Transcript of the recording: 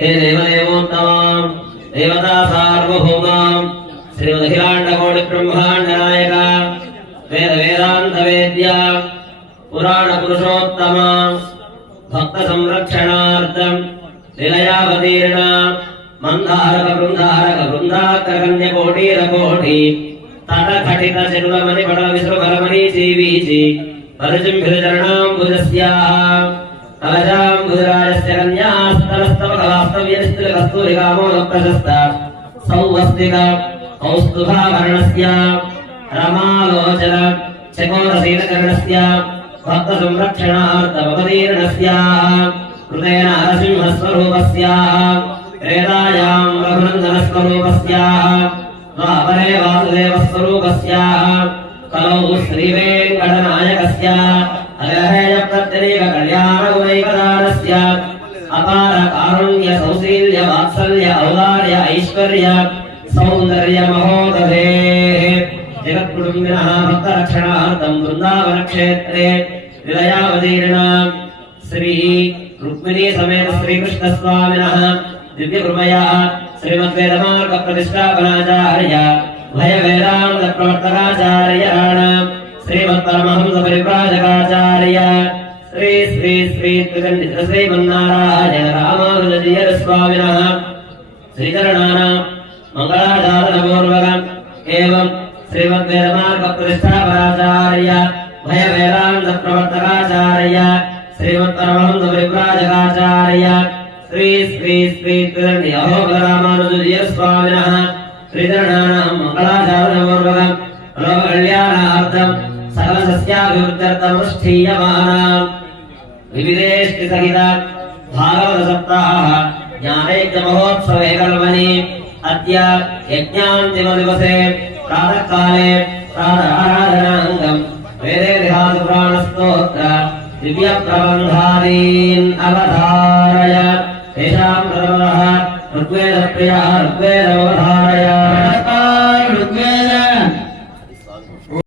हे देवदेवोत्तमां देवता सार्वभौमां श्रीमदखिलाण्डकोटिब्रह्माण्डनायक वेदान्तवेद्या पुराणपुरुषोत्तमा भक्तसंरक्षणार्थं निलयावतीर्णा मन्दारकवृन्दारकवृन्दाकरकन्यकोटीरकोटि तटखटितचिन्वमणिपटलविसृभरमणीचीवीचि परिचिम्भिरचरणाम्बुजस्याः कलशाम्बुजराजस्य कन्यास्तरस्तवकवास्तव्यनिस्त्रिकस्तूरिकामोदप्रशस्त सौवस्तिक कौस्तुभाभरणस्य रमालोचन चकोरशीलकर्णस्य भक्तसंरक्षणार्थमवतीर्णस्याः कृतेन नरसिंहस्वरूपस्याः वेदायां रघुनन्दनस्वरूपस्याः द्वापरे वासुदेवस्वरूपस्याः कलौ श्रीवेङ्कटनायकस्य अयहेयप्रत्यनेककल्याणगुणैकदानस्य अपार कारुण्य सौशील्य वात्सल्य औदार्य ऐश्वर्य सौन्दर्य महोदधेः जगत्कुटुम्बिनः भक्तरक्षणार्थं वृन्दावनक्षेत्रे निलयावतीर्णा श्री रुक्मिणी समेत श्रीकृष्णस्वामिनः दिव्यकृपया श्रीमद्वेदमार्गप्रतिष्ठापनाचार्य भयवेदान्तप्रवर्तकाचार्याण श्रीमत्परमहंसपरिव्राजकाचार्य श्री श्री श्री श्रीमन्नारायण रामानुजतीर्थस्वामिनः श्रीचरणानां मङ्गलाचारणपूर्वकम् एवं श्रीमद्वेदमार्गप्रतिष्ठापनाचार्य भयवेदान्तप्रवर्तकाचार्य श्रीमत्परमहंसपरिव्राजकाचार्य श्री श्री श्री रामानुजतीर्थस्वामिनः श्रीचरणानां मङ्गलाचारणपूर्वकम् लोककल्याणार्थं सकलसस्याभिवृद्ध्यर्थमनुष्ठीयमानां विविधेष्टिसहित भागवतसप्ताहः ज्ञानैक्यमहोत्सवे कल्पनि अद्य यज्ञान्तिमदिवसे प्रातःकाले प्रातराराधनाङ्गं वेदेतिहासपुराणस्तोत्र दिव्यप्रबन्धादीन् अवधारय तेषां प्रथमतः ऋग्वेदप्रियः ऋग्वेदमवधारय